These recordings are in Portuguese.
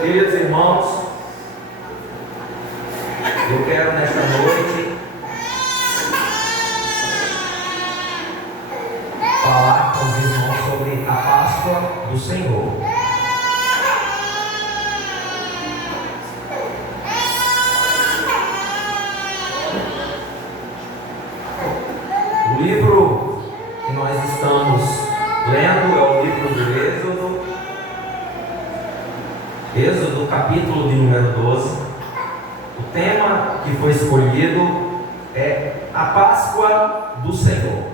Queridos irmãos, eu quero nesta noite falar com os irmãos sobre a Páscoa do Senhor. O livro que nós estamos lendo é o livro do Êxodo capítulo de número 12. O tema que foi escolhido é a Páscoa do Senhor.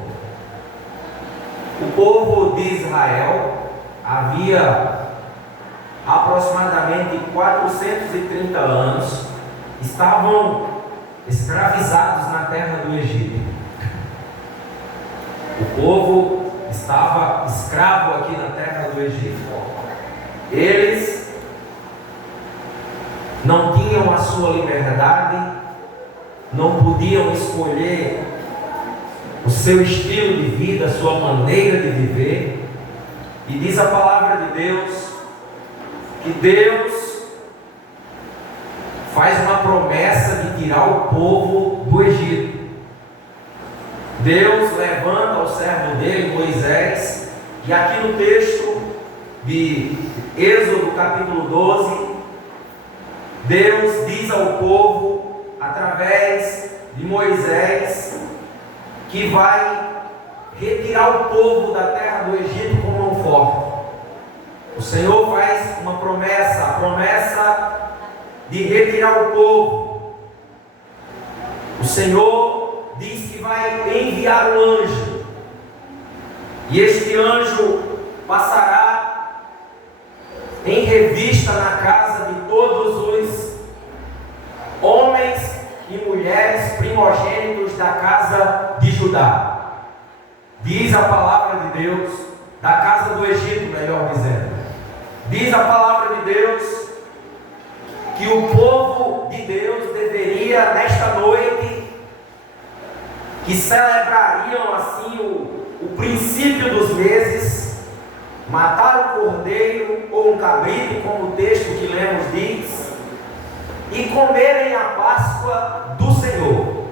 O povo de Israel havia aproximadamente 430 anos, estavam escravizados na terra do Egito. O povo estava escravo aqui na terra do Egito. Eles não tinham a sua liberdade, não podiam escolher o seu estilo de vida, a sua maneira de viver. E diz a palavra de Deus que Deus faz uma promessa de tirar o povo do Egito. Deus levanta o servo dele, Moisés, e aqui no texto de Êxodo capítulo 12, Deus diz ao povo, através de Moisés, que vai retirar o povo da terra do Egito com mão forte. O Senhor faz uma promessa, a promessa de retirar o povo. O Senhor diz que vai enviar um anjo, e este anjo passará em revista na casa de todos os homens e mulheres primogênitos da casa de Judá. Diz a palavra de Deus, da casa do Egito, melhor dizendo. Diz a palavra de Deus que o povo de Deus deveria, nesta noite, que celebrariam assim o princípio dos meses, matar o cordeiro ou um cabrito, como o texto que lemos diz, e comerem a Páscoa do Senhor.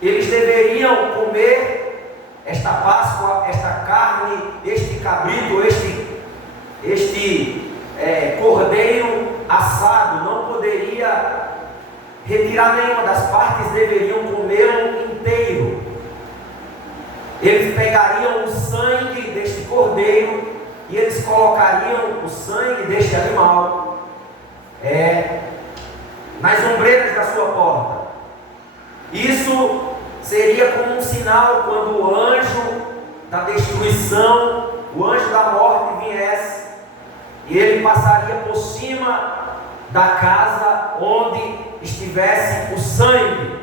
Eles deveriam comer esta Páscoa, esta carne, este cabrito, este cordeiro assado. Não poderia retirar nenhuma das partes, deveriam comê-lo inteiro. Eles pegariam o sangue deste cordeiro e eles colocariam o sangue deste animal nas ombreiras da sua porta. Isso seria como um sinal quando o anjo da destruição, o anjo da morte viesse, e ele passaria por cima da casa onde estivesse o sangue,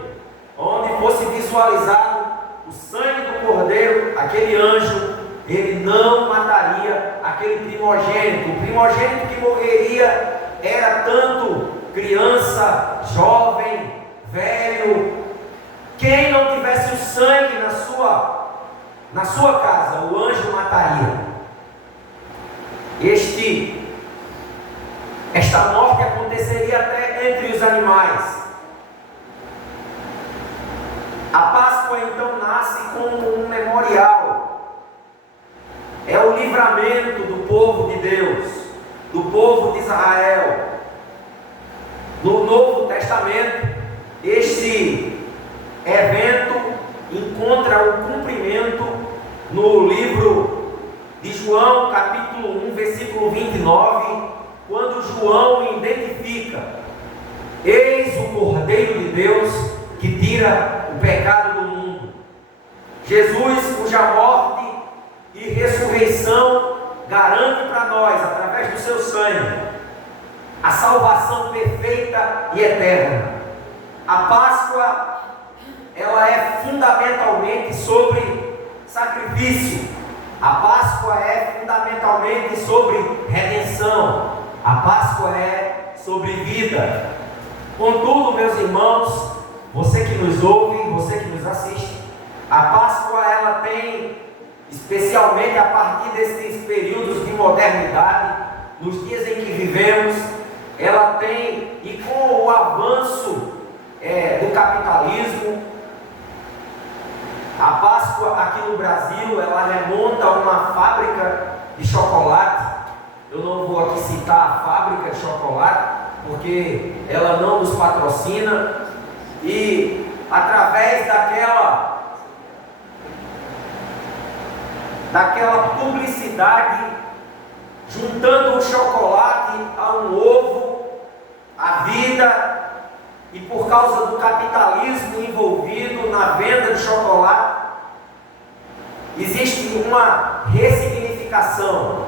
onde fosse visualizado o sangue do cordeiro. Aquele anjo, ele não mataria aquele primogênito. O primogênito que morreria era tanto criança, jovem, velho. Quem não tivesse o sangue na sua casa, o anjo mataria. Esta morte aconteceria até entre os animais. A Páscoa então nasce como um memorial. É o livramento do povo de Deus, do povo de Israel. No Novo Testamento, este evento encontra o cumprimento no livro de João, capítulo 1, versículo 29, quando João identifica: eis o Cordeiro de Deus que tira o pecado do mundo. Jesus, cuja morte e ressurreição garante para nós, através do seu sangue, a salvação perfeita e eterna. A Páscoa, ela é fundamentalmente sobre sacrifício. A Páscoa é fundamentalmente sobre redenção. A Páscoa é sobre vida. Contudo, meus irmãos, você que nos ouve, você que nos assiste, a Páscoa ela tem, especialmente a partir desses períodos de modernidade, nos dias em que vivemos, tem, e com o avanço do capitalismo, a Páscoa aqui no Brasil, ela remonta a uma fábrica de chocolate. Eu não vou aqui citar a fábrica de chocolate, porque ela não nos patrocina, e através daquela publicidade, juntando o chocolate a um ovo, a vida, e por causa do capitalismo envolvido na venda de chocolate, existe uma ressignificação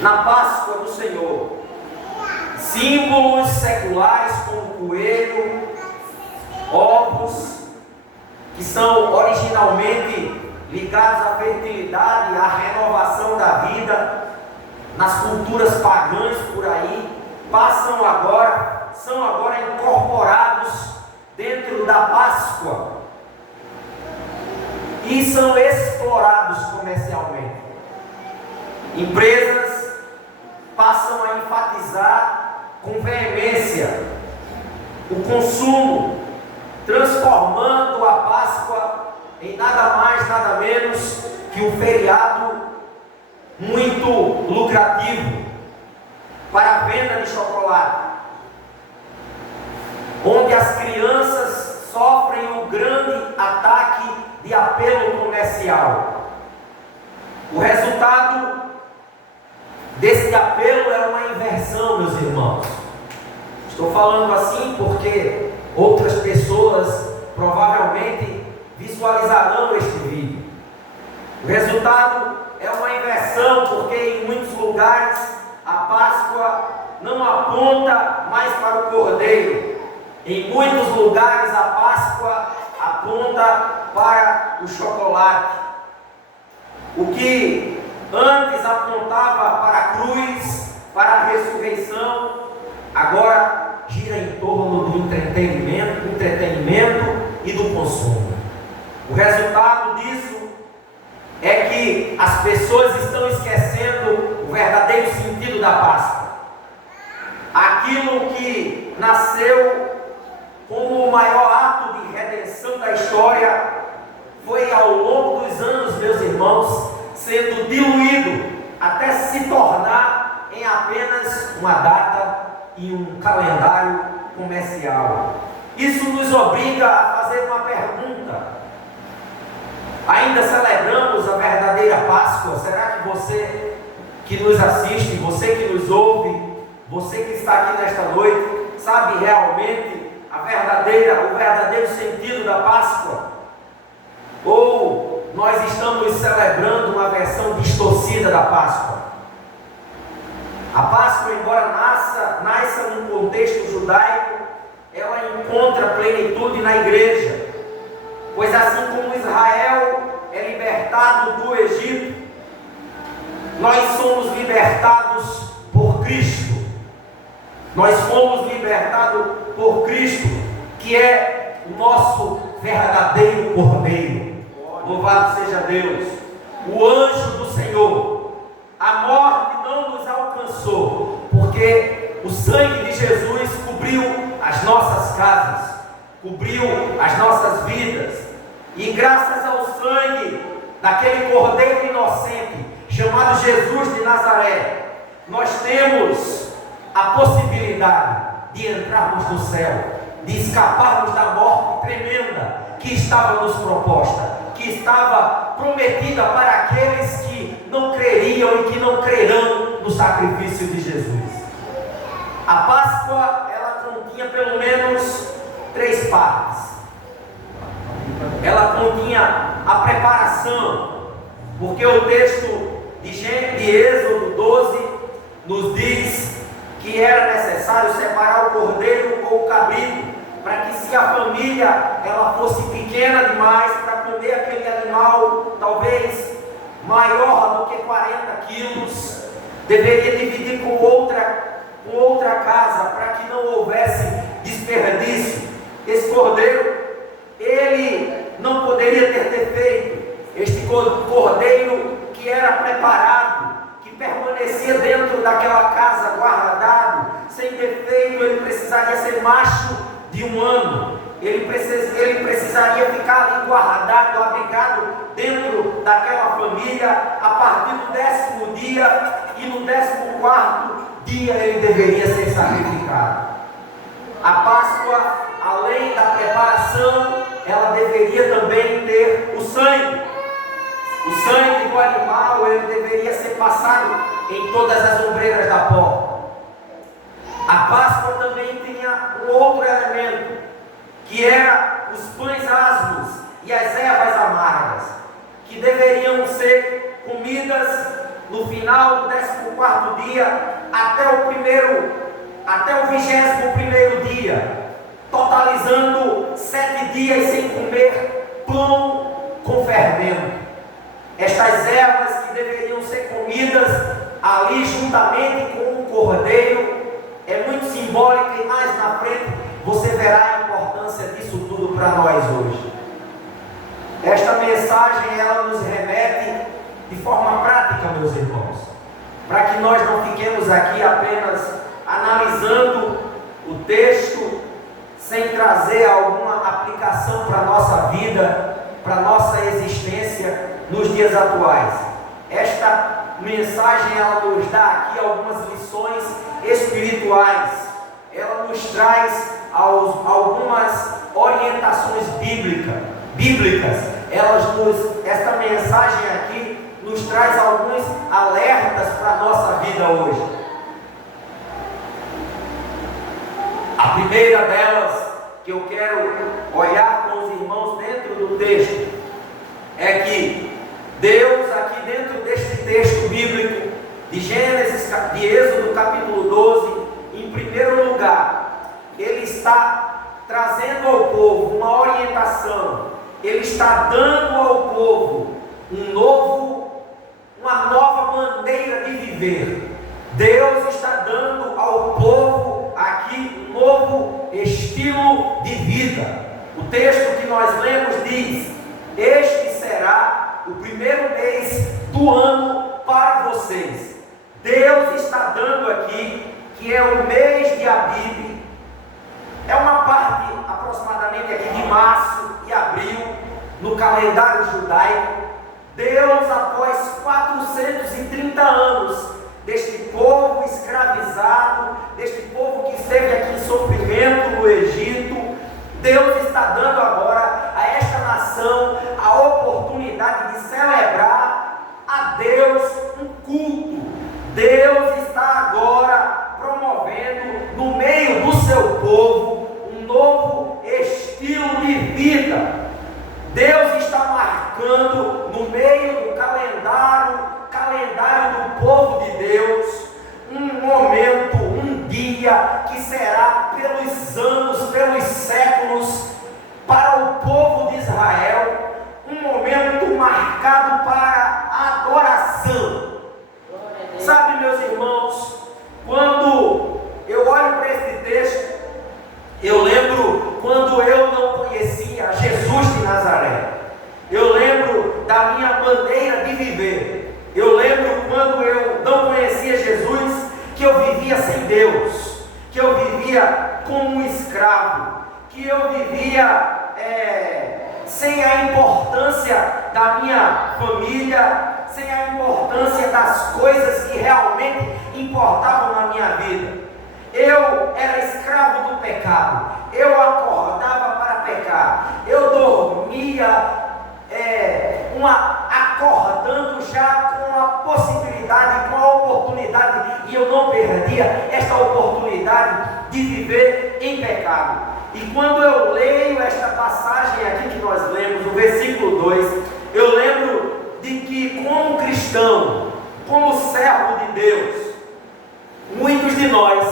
na Páscoa do Senhor. Símbolos seculares como coelho, ovos, que são originalmente ligados à fertilidade, à renovação da vida, nas culturas pagãs por aí, são agora incorporados dentro da Páscoa e são explorados comercialmente. Empresas passam a enfatizar com veemência o consumo, transformando a Páscoa em nada mais, nada menos que um feriado muito lucrativo para a venda de chocolate, onde as crianças sofrem um grande ataque de apelo comercial. O resultado desse apelo é uma inversão, meus irmãos. Estou falando assim porque outras pessoas provavelmente visualizarão este vídeo. O resultado é uma inversão, porque em muitos lugares a Páscoa não aponta mais para o Cordeiro. Em muitos lugares a Páscoa aponta para o chocolate. O que antes apontava para a cruz, para a ressurreição, agora gira em torno do entretenimento e do consumo. O resultado disso é que as pessoas estão esquecendo o verdadeiro sentido da Páscoa. Aquilo que nasceu como o maior ato de redenção da história foi ao longo dos anos, meus irmãos, sendo diluído até se tornar em apenas uma data e um calendário comercial. Isso nos obriga a fazer uma pergunta: ainda celebramos a verdadeira Páscoa? Será que você que nos assiste, você que nos ouve, você que está aqui nesta noite, sabe realmente o verdadeiro sentido da Páscoa? Ou nós estamos celebrando uma versão distorcida da Páscoa? A Páscoa, embora nasça num contexto judaico, ela encontra plenitude na igreja, pois assim como Israel é libertado do Egito, nós somos libertados por Cristo. Nós fomos libertados por Cristo, que é o nosso verdadeiro Cordeiro. Louvado seja Deus. O anjo do Senhor. A morte não nos alcançou, porque o sangue de Jesus cobriu as nossas casas, cobriu as nossas vidas. E graças ao sangue daquele Cordeiro inocente, chamado Jesus de Nazaré, nós temos a possibilidade de entrarmos no céu, de escaparmos da morte tremenda que estava nos proposta, que estava prometida para aqueles que não creriam e que não crerão no sacrifício de Jesus. A Páscoa, ela continha pelo menos 3 partes. Ela continha a preparação, porque o texto de Êxodo 12 nos diz que era necessário separar o cordeiro ou o cabrito, para que, se a família ela fosse pequena demais para comer aquele animal, talvez maior do que 40 quilos, deveria dividir com outra casa, para que não houvesse desperdício. Esse cordeiro, ele não poderia ter defeito. Este cordeiro que era preparado, que permanecia dentro daquela casa guardado, sem precisaria ser macho de 1 ano, ele precisaria ficar ali guardado, abrigado dentro daquela família a partir do 10º dia, e no 14º dia ele deveria ser sacrificado. A Páscoa, além da preparação, ela deveria também ter o sangue. O sangue do animal, ele deveria ser passado em todas as ombreiras da porta. A Páscoa também tinha um outro elemento, que era os pães asmos e as ervas amargas, que deveriam ser comidas no final do 14º dia até o 21º dia, totalizando 7 dias sem comer pão com fermento. Estas ervas que deveriam ser comidas ali juntamente com o cordeiro, é muito simbólica, e mais na frente você verá a importância disso tudo para nós hoje. Esta mensagem, ela nos remete de forma prática, meus irmãos, para que nós não fiquemos aqui apenas analisando o texto sem trazer alguma aplicação para a nossa vida, para a nossa existência nos dias atuais. Esta mensagem, ela nos dá aqui algumas lições espirituais, ela nos traz algumas orientações bíblicas. Esta mensagem aqui nos traz alguns alertas para a nossa vida hoje. A primeira delas, que eu quero olhar com os irmãos dentro do texto, é que Deus, aqui dentro deste texto bíblico de Êxodo capítulo 12, em primeiro lugar, Ele está trazendo ao povo uma orientação, Ele está dando ao povo uma nova maneira de viver. Deus está dando ao povo aqui um novo estilo de vida. O texto que nós lemos diz: este será o primeiro mês do ano para vocês. Deus está dando aqui que é o mês de Abib, é uma parte aproximadamente aqui de março e abril no calendário judaico. Deus, após 430 anos deste povo escravizado, deste povo que esteve aqui em sofrimento no Egito, Deus está dando agora a esta nação a oportunidade de celebrar a Deus um culto. Deus está agora promovendo no meio do seu povo um novo estilo de vida. Deus está marcando no meio do calendário do povo de Deus, um momento, um dia que será pelos anos, pelos séculos, para o povo de Israel, um momento marcado para a adoração. Sabe, meus irmãos, quando eu olho para este texto, eu lembro quando eu não conhecia Jesus de Nazaré. Eu lembro da minha maneira de viver. Eu lembro quando eu não conhecia Jesus, que eu vivia sem Deus, que eu vivia como um escravo, que eu vivia sem a importância da minha família, sem a importância das coisas que realmente importavam na minha vida. Eu era escravo do pecado, eu acordava para pecar, eu dormia acordando já com a possibilidade, com a oportunidade, e eu não perdia esta oportunidade de viver em pecado. E quando eu leio esta passagem aqui que nós lemos, o versículo 2, eu lembro de que como cristão, como servo de Deus, muitos de nós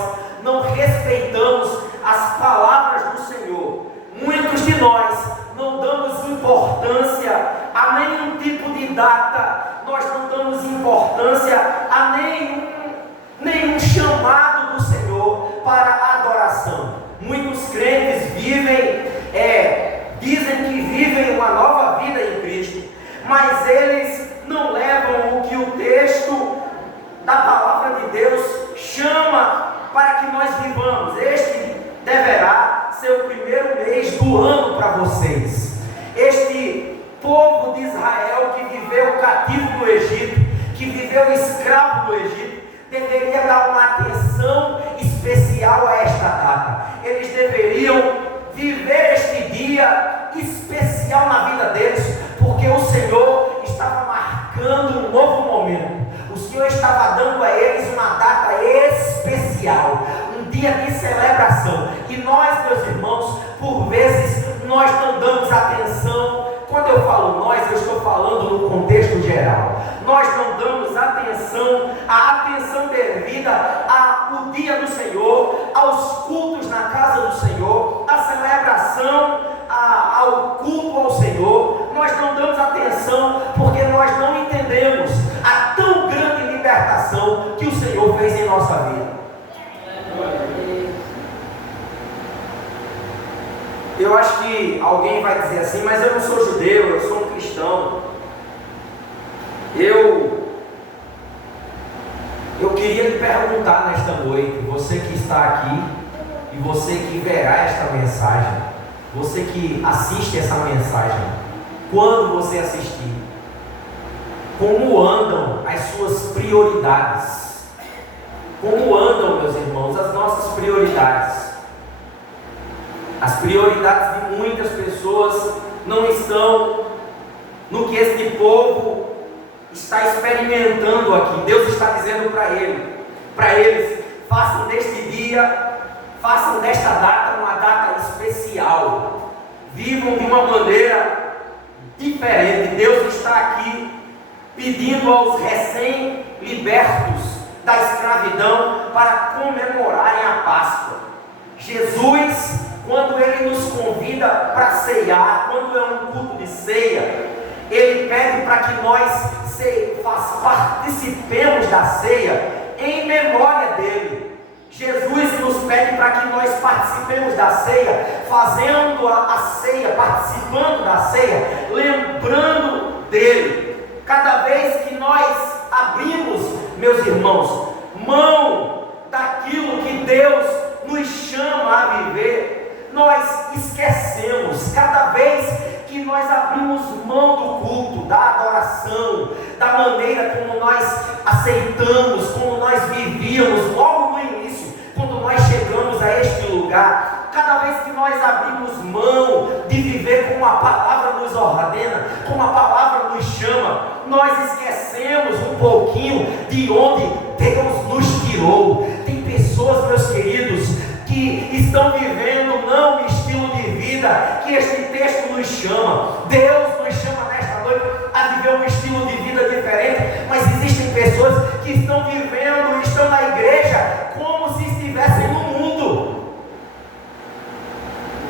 não respeitamos as palavras do Senhor. Muitos de nós não damos importância a nenhum tipo de data, nós não damos importância a nenhum chamado do Senhor para a adoração. Muitos crentes dizem que vivem uma nova vida em Cristo, mas eles não levam o que o texto da palavra de Deus chama para que nós vivamos. Este deverá ser o primeiro mês do ano para vocês. Este povo de Israel que viveu cativo no Egito, que viveu escravo no Egito, deveria dar uma atenção especial a esta data. Eles deveriam viver este dia especial na vida deles, porque o Senhor estava marcando um novo momento. O Senhor estava dando a eles uma data especial, um dia de celebração. E nós, meus irmãos, por vezes nós não damos atenção. Quando eu falo nós, eu estou falando no contexto geral. Nós não damos atenção, a atenção devida ao dia do Senhor, aos cultos na casa do Senhor, a celebração, ao culto ao Senhor. Nós não damos atenção porque nós não entendemos a tão grande libertação que o Senhor fez em nossa vida. Eu acho que alguém vai dizer assim, mas eu não sou judeu, eu sou um cristão. Eu queria lhe perguntar nesta noite, você que está aqui e você que verá esta mensagem, você que assiste essa mensagem, quando você assistir, como andam as suas prioridades? Como andam, meus irmãos, as nossas prioridades? As prioridades de muitas pessoas não estão no que este povo está experimentando aqui. Deus está dizendo para eles, façam deste dia, façam desta data uma data especial, vivam de uma maneira diferente. Deus está aqui pedindo aos recém-libertos da escravidão para comemorarem a Páscoa. Jesus, quando Ele nos convida para ceiar, quando é um culto de ceia, Ele pede para que nós participemos da ceia em memória dEle. Jesus nos pede para que nós participemos da ceia, fazendo a ceia, participando da ceia, lembrando dEle. Cada vez que nós abrimos, meus irmãos, mão daquilo que Deus nos chama a viver, nós esquecemos. Cada vez que nós abrimos mão do culto, da adoração, da maneira como nós aceitamos, como nós vivíamos logo no início, quando nós chegamos a este lugar, cada vez que nós abrimos mão de viver como a palavra nos ordena, como a palavra nos chama, nós esquecemos um pouquinho de onde Deus nos tirou. Tem pessoas, meus queridos, que estão vivendo não o estilo de vida que este texto nos chama. Deus nos chama nesta noite a viver um estilo de vida diferente, mas existem pessoas que estão vivendo, estão na igreja como se estivessem no mundo.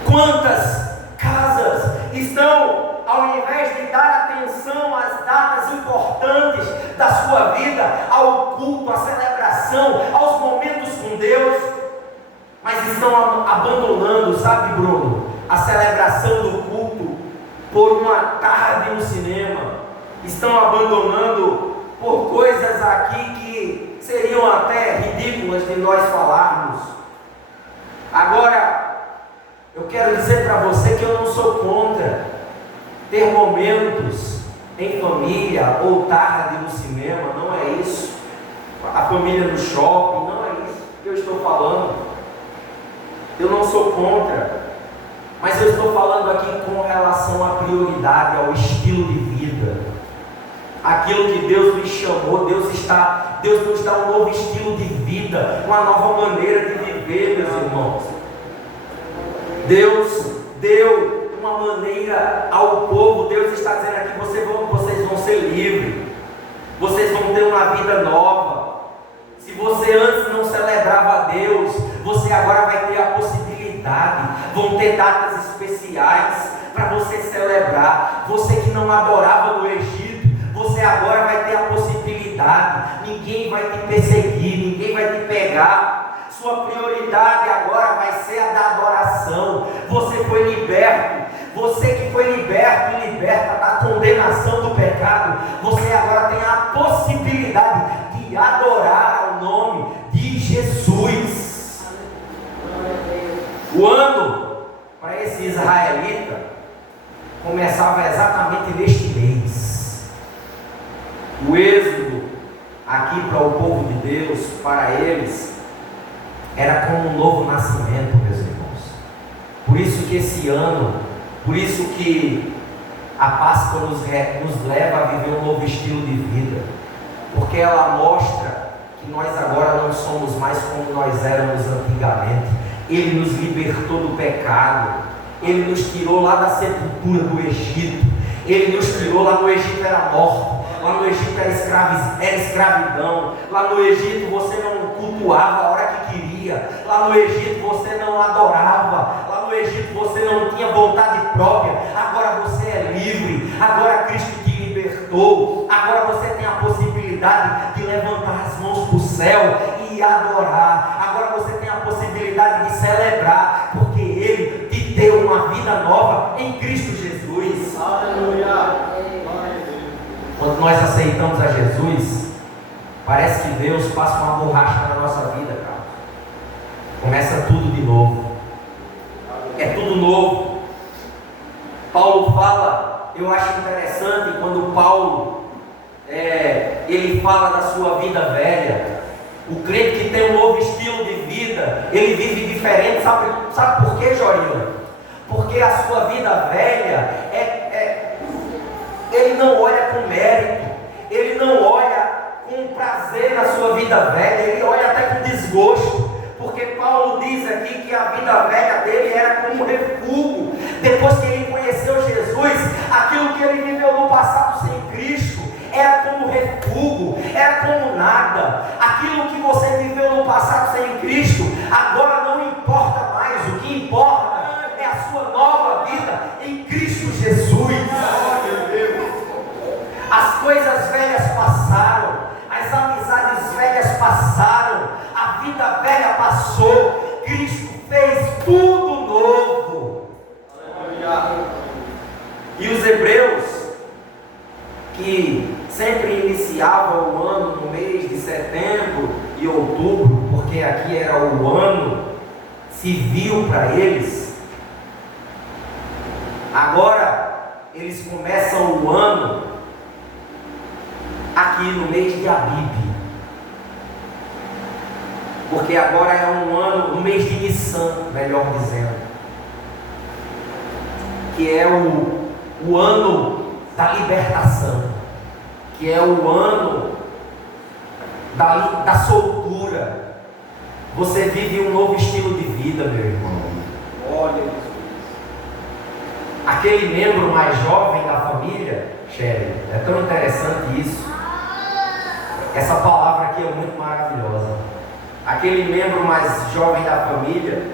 Quantas casas estão, ao invés de dar atenção às datas importantes da sua vida, ao culto, à celebração, aos momentos com Deus, mas estão abandonando, sabe, Bruno, a celebração do culto por uma tarde no cinema, estão abandonando por coisas aqui que seriam até ridículas de nós falarmos. Agora, eu quero dizer para você que eu não sou contra ter momentos em família ou tarde no cinema, não é isso. A família no shopping, não é isso que eu estou falando. Eu não sou contra, mas eu estou falando aqui com relação à prioridade, ao estilo de vida. Aquilo que Deus nos chamou, Deus nos dá um novo estilo de vida, uma nova maneira de viver, meus irmãos. Deus deu uma maneira ao povo. Deus está dizendo aqui, vocês vão ser livres, vocês vão ter uma vida nova. Se você antes não celebrava a Deus, você agora vai ter a possibilidade. Vão ter datas especiais para você celebrar. Você que não adorava no Egito, você agora vai ter a possibilidade. Ninguém vai te perseguir, ninguém vai te pegar. Sua prioridade agora vai ser a da adoração. Você foi liberto. Você que foi liberto e liberta da condenação do pecado, você agora tem a possibilidade de adorar ao nome de Jesus. O ano para esse israelita começava exatamente neste mês. O êxodo aqui para o povo de Deus, para eles, era como um novo nascimento, meus irmãos. Por isso que esse ano, por isso que a Páscoa nos leva a viver um novo estilo de vida, porque ela mostra que nós agora não somos mais como nós éramos antigamente. Ele nos libertou do pecado, Ele nos tirou lá da sepultura do Egito, Ele nos tirou. Lá no Egito era morte, lá no Egito era escravidão, lá no Egito você não cultuava a hora que queria, lá no Egito você não adorava, lá no Egito você não tinha vontade própria. Agora você é livre, agora Cristo te libertou, agora você tem a possibilidade de levantar as mãos para o céu e adorar, agora você tem a possibilidade de celebrar, porque Ele te deu uma vida nova em Cristo Jesus. Aleluia! Quando nós aceitamos a Jesus, parece que Deus passa uma borracha na nossa vida, cara. Começa tudo de novo. É tudo novo. Paulo fala, eu acho interessante quando Paulo ele fala da sua vida velha. O crente que tem um novo estilo de vida, ele vive diferente. Sabe por quê, Jorinha? Porque a sua vida velha ele não olha com mérito, ele não olha com prazer na sua vida velha, ele olha até com desgosto, porque Paulo diz aqui que a vida velha dele era como um refúgio. Depois que ele conheceu Jesus, aquilo que ele viveu no passado sem Cristo era como refúgio, era como nada. Aquilo que você viveu no passado sem Cristo, agora não importa mais. O que importa é a sua nova vida em Cristo Jesus. As coisas velhas passaram, as amizades velhas passaram, a vida velha passou, Cristo fez tudo novo. E os hebreus, que sempre iniciavam o ano no mês de setembro e outubro, porque aqui era o ano civil para eles, agora eles começam o ano aqui no mês de Abib, porque agora é um ano, no mês de Nissan, melhor dizendo, que é o ano da libertação, que é o ano da soltura. Você vive um novo estilo de vida, meu irmão. Olha isso. Aquele membro mais jovem da família, Sherry, é tão interessante isso. Essa palavra aqui é muito maravilhosa. Aquele membro mais jovem da família,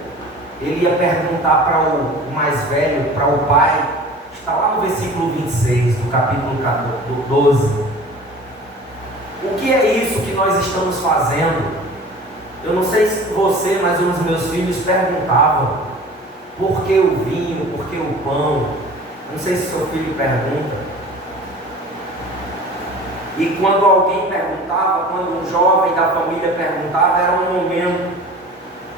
ele ia perguntar para o mais velho, para o pai, está lá no versículo 26 do capítulo 12. O que é isso que nós estamos fazendo? Eu não sei se você, mas os meus filhos perguntavam: por que o vinho, por que o pão? Não sei se seu filho pergunta. E quando alguém perguntava, quando um jovem da família perguntava, era um momento,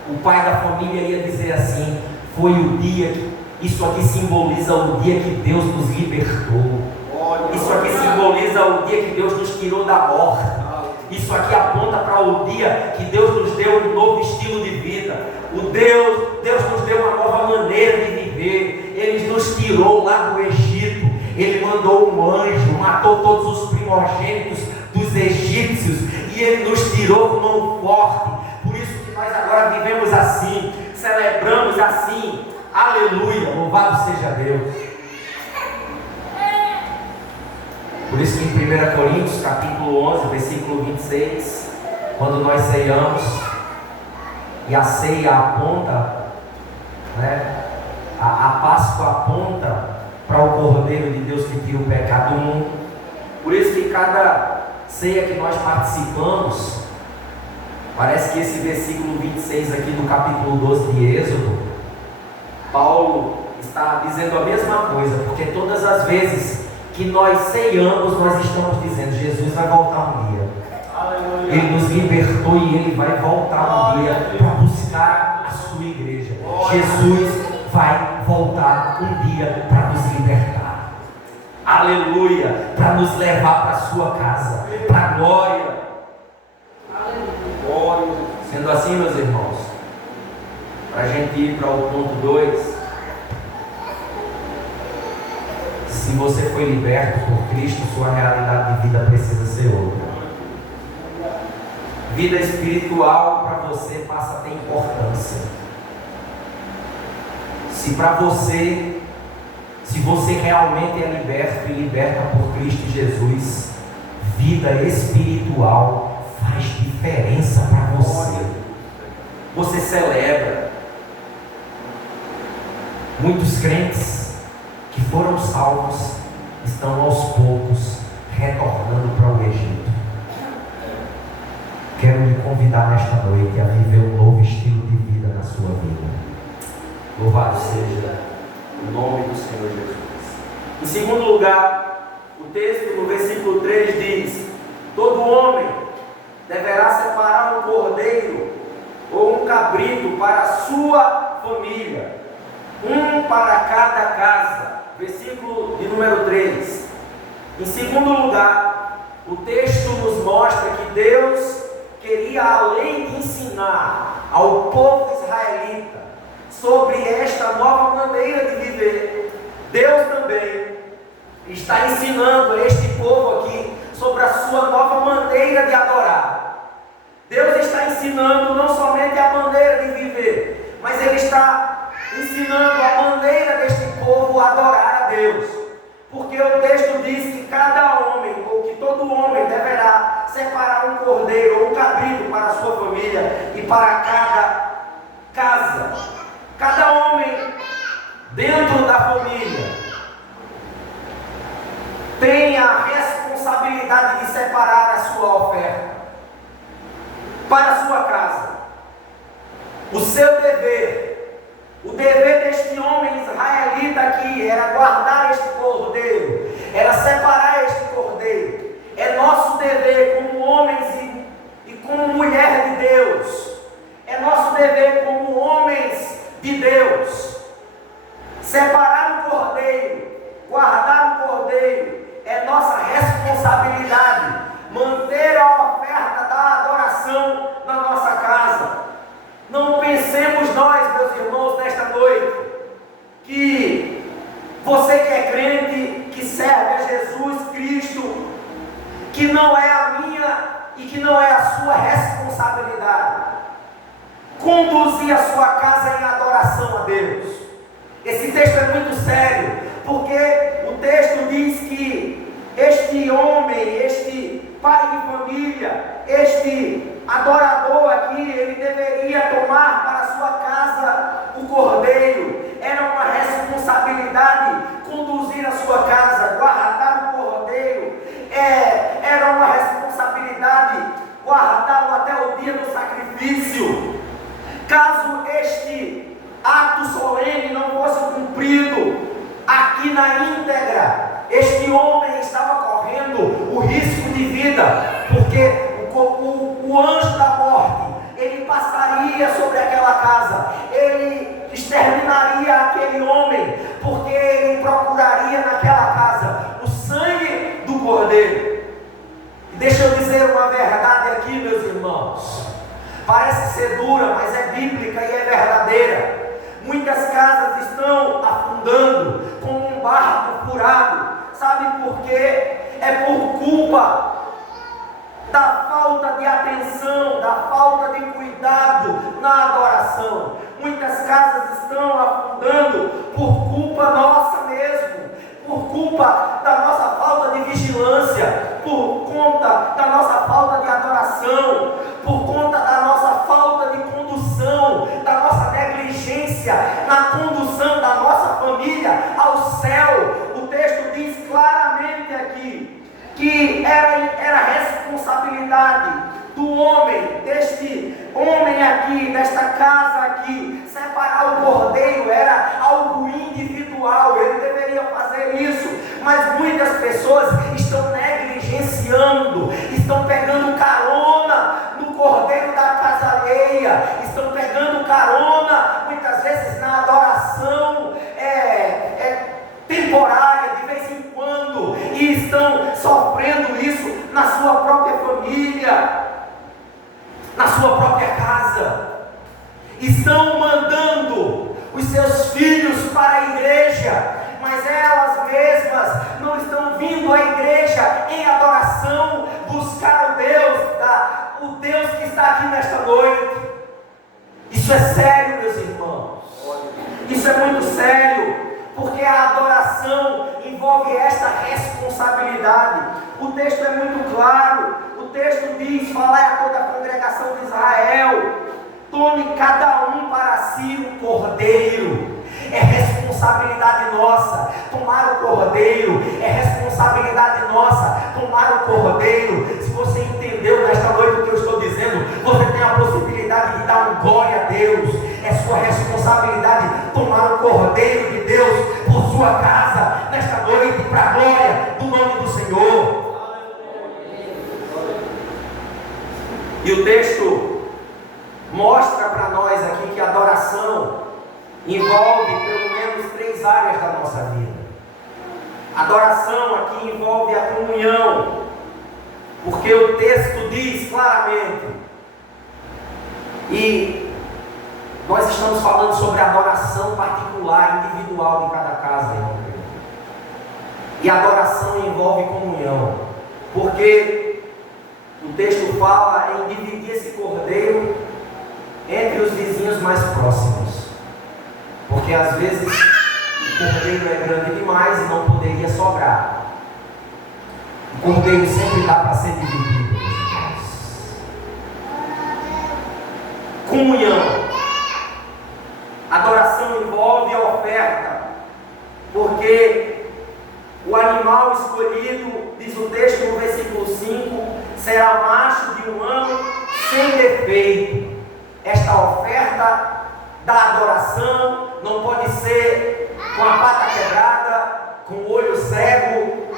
o pai da família ia dizer assim: foi o dia que, isso aqui simboliza o dia que Deus nos libertou, isso aqui simboliza o dia que Deus nos tirou da morte, isso aqui aponta para o dia que Deus nos deu um novo estilo de vida. Deus nos deu uma nova maneira de viver. Ele nos tirou lá do Egito, Ele mandou um anjo, matou todos os primogênitos dos egípcios, e Ele nos tirou com mão forte. Por isso que nós agora vivemos assim, celebramos assim. Aleluia, louvado seja Deus. Por isso que em 1 Coríntios capítulo 11, versículo 26, quando nós ceiamos, e a ceia aponta, a Páscoa aponta para o Cordeiro de Deus que tira o pecado do mundo. Por isso que cada ceia que nós participamos, parece que esse versículo 26 aqui do capítulo 12 de Êxodo, Paulo está dizendo a mesma coisa, porque todas as vezes que nós ceiamos, nós estamos dizendo: Jesus vai voltar um dia. Ele nos libertou e Ele vai voltar um dia para buscar a sua igreja. Jesus vai voltar um dia para nos libertar. Aleluia! Para nos levar para a sua casa, para a glória. Aleluia! Sendo assim, meus irmãos, para a gente ir para o ponto 2, se você foi liberto por Cristo, sua realidade de vida precisa ser outra. Vida espiritual para você passa a ter importância. Se você realmente é liberto e liberta por Cristo Jesus, vida espiritual faz diferença para você. Você celebra. Muitos crentes que foram salvos estão aos poucos retornando para o Egito. Quero lhe convidar nesta noite a viver um novo estilo de vida na sua vida. Louvado seja o nome do Senhor Jesus. Em segundo lugar, o texto no versículo 3 diz: todo homem deverá separar um cordeiro ou um cabrito para a sua família, um para cada casa. Versículo de número 3. Em segundo lugar, o texto nos mostra que Deus queria, além de ensinar ao povo israelita sobre esta nova maneira de viver, Deus também está ensinando este povo aqui sobre a sua nova maneira de adorar. Deus está ensinando não somente a maneira de viver, mas Ele está ensinando a maneira deste povo adorar a Deus. Porque o texto diz que cada homem, ou que todo homem, deverá separar um cordeiro ou um cabrito para a sua família e para cada casa. Cada homem dentro da família tem a responsabilidade de separar a sua oferta para a sua casa. O seu dever, o dever deste homem israelita aqui era guardar este cordeiro, era separar este cordeiro. É nosso dever como homens e como mulher de Deus, é nosso dever como homens de Deus, separar o cordeiro, guardar o cordeiro, é nossa responsabilidade. Manter a oferta da adoração na nossa casa. Não pensemos nós, meus irmãos, nesta noite, que você que é crente, que serve a Jesus Cristo, que não é a minha e que não é a sua responsabilidade conduzir a sua casa em adoração a Deus. Esse texto é muito sério, porque o texto diz que este homem, este pai de família, este adorador aqui, ele deveria tomar para a sua casa o cordeiro. Era uma responsabilidade conduzir a sua casa, guardar o cordeiro. Era uma responsabilidade guardá-lo até o dia do sacrifício. Caso este ato solene não fosse cumprido aqui na íntegra, este homem estava correndo o risco de vida, porque o anjo da morte, ele passaria sobre aquela casa, ele exterminaria aquele homem, porque ele procuraria naquela casa o sangue do cordeiro. E deixa eu dizer uma verdade aqui, meus irmãos, parece ser dura, mas é bíblica e é verdadeira. Muitas casas estão afundando como um barco furado. Sabe por quê? É por culpa da falta de atenção, da falta de cuidado na adoração. Muitas casas estão afundando por culpa nossa mesmo, por culpa da nossa falta de vigilância, por conta da nossa falta de adoração, por conta da nossa falta de condução, da nossa negligência na condução da nossa família ao céu. O texto diz claramente aqui que era responsabilidade do homem, deste homem aqui, desta casa aqui, separar o cordeiro. Era algo individual, ele deveria fazer isso, mas muitas pessoas estão negligenciando, estão pegando carona no cordeiro da casa alheia, estão pegando carona muitas vezes na estão sofrendo isso na sua própria família, na sua própria casa. Estão mandando os seus filhos para a igreja, mas elas mesmas não estão vindo à igreja em adoração, buscar o Deus que está aqui nesta noite. Isso é sério, meus irmãos. Isso é muito sério, porque a adoração envolve esta responsabilidade. O texto é muito claro. O texto diz: falai a toda a congregação de Israel, tome cada um para si um cordeiro. É responsabilidade nossa tomar o cordeiro. É responsabilidade nossa tomar o cordeiro. Se você entendeu nesta noite o que eu estou dizendo, você tem a possibilidade de dar um glória a Deus. É sua responsabilidade tomar o cordeiro de Deus por sua casa nesta noite, para a glória do nome do Senhor. E o texto mostra para nós aqui que a adoração envolve pelo menos 3 áreas da nossa vida. A adoração aqui envolve a comunhão, porque o texto diz claramente, e nós estamos falando sobre a adoração particular, individual de cada casa, irmão. E a adoração envolve comunhão, porque o texto fala em dividir esse cordeiro entre os vizinhos mais próximos. Porque às vezes o cordeiro é grande demais e não poderia sobrar. O cordeiro sempre dá para ser dividido, meus irmãos. Comunhão. Adoração envolve a oferta, porque o animal escolhido, diz o texto no versículo 5, será macho de 1 ano, sem defeito. Esta oferta da adoração não pode ser com a pata quebrada, com o olho cego,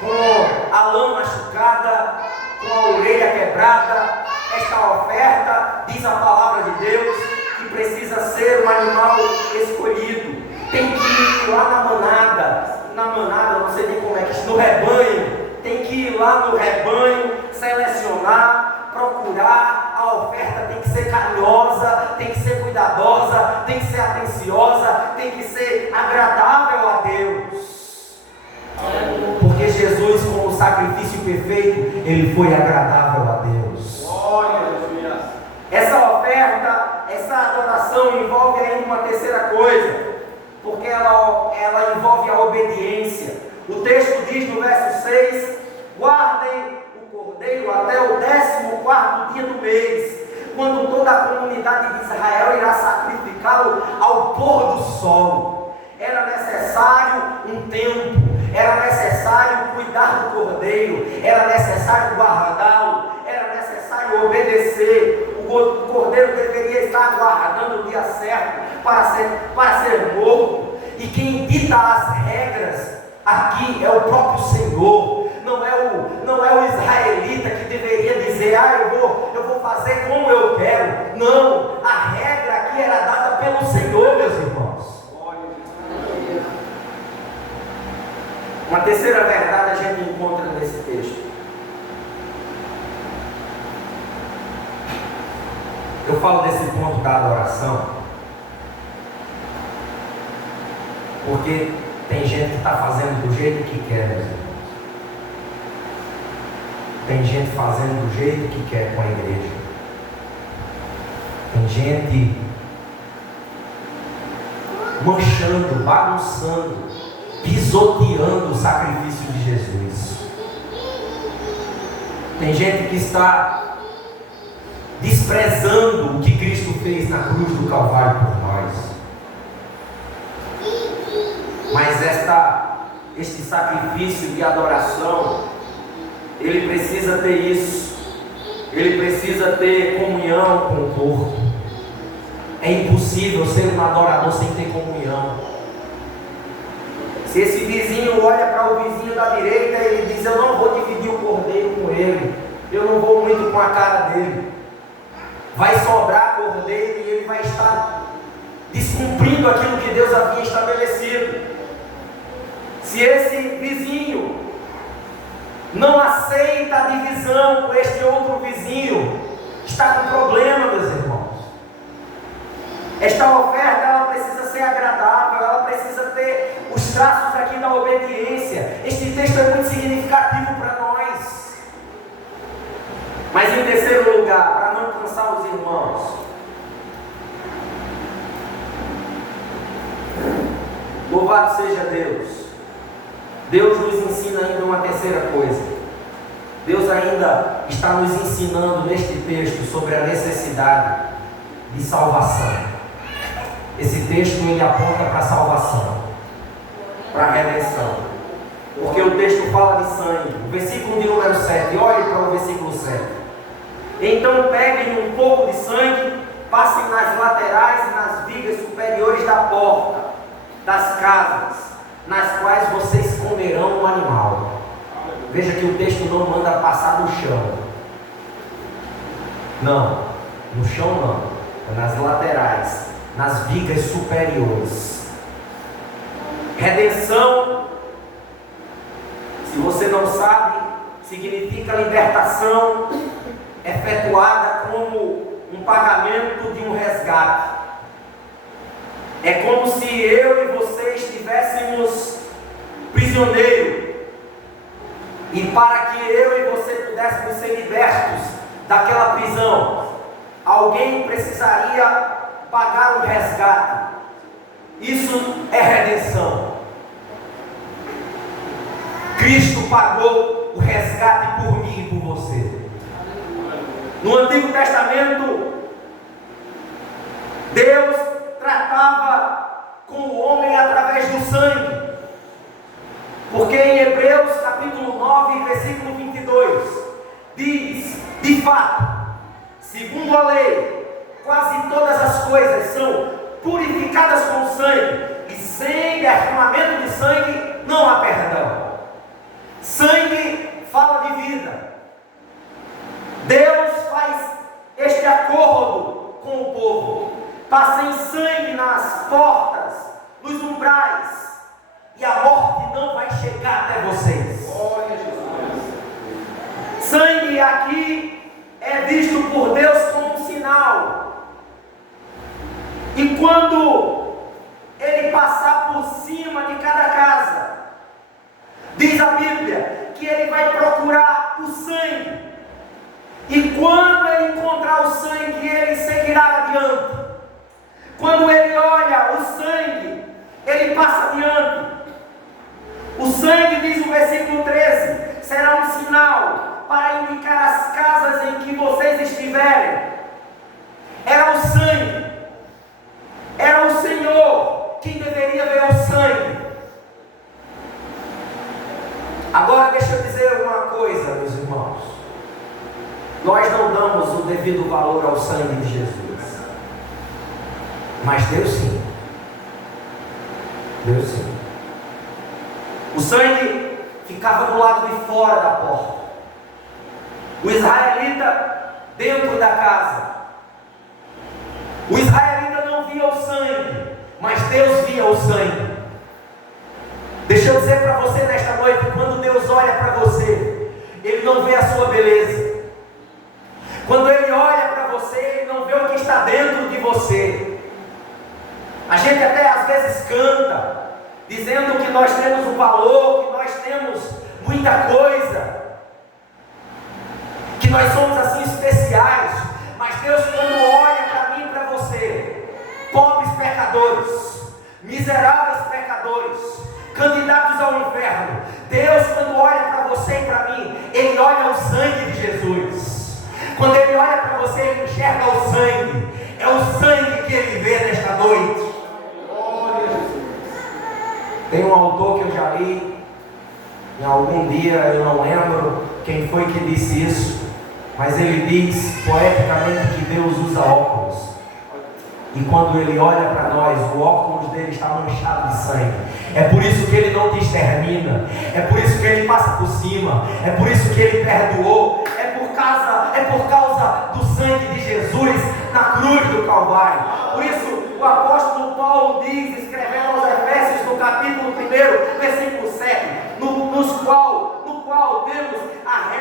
com a lã machucada, com a orelha quebrada. Esta oferta, diz a palavra de Deus, que precisa ser um animal escolhido. Tem que ir lá na manada, não sei nem como é que é, no rebanho. Tem que ir lá no rebanho, selecionar, procurar. A oferta tem que ser carinhosa, tem que ser cuidadosa, tem que ser atenciosa, tem que ser agradável a Deus. Porque Jesus, como sacrifício perfeito, ele foi agradável a Deus. Essa oferta, essa adoração envolve ainda uma terceira coisa, porque ela envolve a obediência. O texto diz no verso 6: guardem o cordeiro até o 14º dia do mês, quando toda a comunidade de Israel irá sacrificá-lo ao pôr do sol. Era necessário um tempo, era necessário cuidar do cordeiro, era necessário guardá-lo, era necessário obedecer. O cordeiro deveria estar aguardando o dia certo para ser morto. E quem dita as regras aqui é o próprio Senhor. Não é o israelita que deveria dizer: eu vou fazer como eu quero. Não, a regra aqui era dada pelo Senhor, meus irmãos. Uma terceira verdade a gente encontra nesse texto. Eu falo desse ponto da adoração porque tem gente que está fazendo do jeito que quer, meus irmãos. Tem gente fazendo do jeito que quer com a igreja. Tem gente manchando, bagunçando, pisoteando o sacrifício de Jesus. Tem gente que está desprezando o que Cristo fez na cruz do Calvário por nós. Mas este sacrifício de adoração, ele precisa ter isso. Ele precisa ter comunhão com o corpo. É impossível ser um adorador sem ter comunhão. Se esse vizinho olha para o vizinho da direita, ele diz: eu não vou dividir o cordeiro com ele, eu não vou muito com a cara dele. Vai sobrar cordeiro e ele vai estar descumprindo aquilo que Deus havia estabelecido. Se esse vizinho não aceita a divisão com este outro vizinho, está com problema, meus irmãos. Esta oferta, ela precisa ser agradável, ela precisa ter os traços aqui da obediência. Este texto é muito significativo para nós. Mas em terceiro lugar, para não cansar os irmãos, louvado seja Deus. Deus nos ensina ainda uma terceira coisa. Deus ainda está nos ensinando neste texto sobre a necessidade de salvação. Esse texto ele aponta para a salvação, para a redenção. Porque o texto fala de sangue. O versículo de número 7, olhe para o versículo 7. Então peguem um pouco de sangue, passem nas laterais e nas vigas superiores da porta das casas, nas quais vocês comerão o animal. Veja que o texto não manda passar no chão. Não, no chão não, é nas laterais, nas vigas superiores. Redenção, se você não sabe, significa libertação efetuada como um pagamento de um resgate. É como se eu e você estivéssemos prisioneiros, e para que eu e você pudéssemos ser libertos daquela prisão, alguém precisaria pagar um resgate. Isso é redenção. Cristo pagou o resgate por mim e por você. No Antigo Testamento, Deus tratava com o homem através do sangue. Porque em Hebreus capítulo 9, versículo 22, diz: de fato, segundo a lei, quase todas as coisas são purificadas com sangue, e sem derramamento de sangue não há perdão. Sangue fala de vida. Deus faz este acordo com o povo. Passem sangue nas portas, nos umbrais, e a morte não vai chegar até vocês. Sangue aqui é visto por Deus como um sinal. E quando ele passar por cima de cada casa, diz a Bíblia que ele vai procurar o sangue. E quando ele encontrar o sangue, ele seguirá adiante. Quando ele olha o sangue, ele passa adiante. O sangue, diz o versículo 13, será um sinal para indicar as casas em que vocês estiverem. Era o sangue, era o Senhor quem deveria ver o sangue. Agora deixa eu dizer uma coisa, meus irmãos. Nós não damos o devido valor ao sangue de Jesus, mas Deus sim. Deus sim. O sangue ficava do lado de fora da porta. O israelita dentro da casa. O israelita não via o sangue, mas Deus via o sangue. Deixa eu dizer para você nesta noite, quando Deus olha para você, Ele não vê a sua beleza. Quando Ele olha para você, Ele não vê o que está dentro de você. A gente até às vezes canta, dizendo que nós temos um valor, que nós temos muita coisa, que nós somos assim especiais. Mas Deus, quando olha para mim e para você, pobres pecadores, miseráveis pecadores, candidatos ao inferno, Deus, quando olha para você e para mim, Ele olha o sangue de Jesus. Quando Ele olha para você, Ele enxerga o sangue. É o sangue que Ele vê nesta noite. Tem um autor que eu já li, em algum dia, eu não lembro quem foi que disse isso, mas ele diz poeticamente que Deus usa óculos. E quando Ele olha para nós, o óculos dele está manchado de sangue. É por isso que Ele não te extermina. É por isso que Ele passa por cima. É por isso que Ele perdoou. É por causa do sangue de Jesus na cruz do Calvário. Por isso o apóstolo Paulo diz, escrevendo aos Efésios no capítulo 1, versículo 7, no qual temos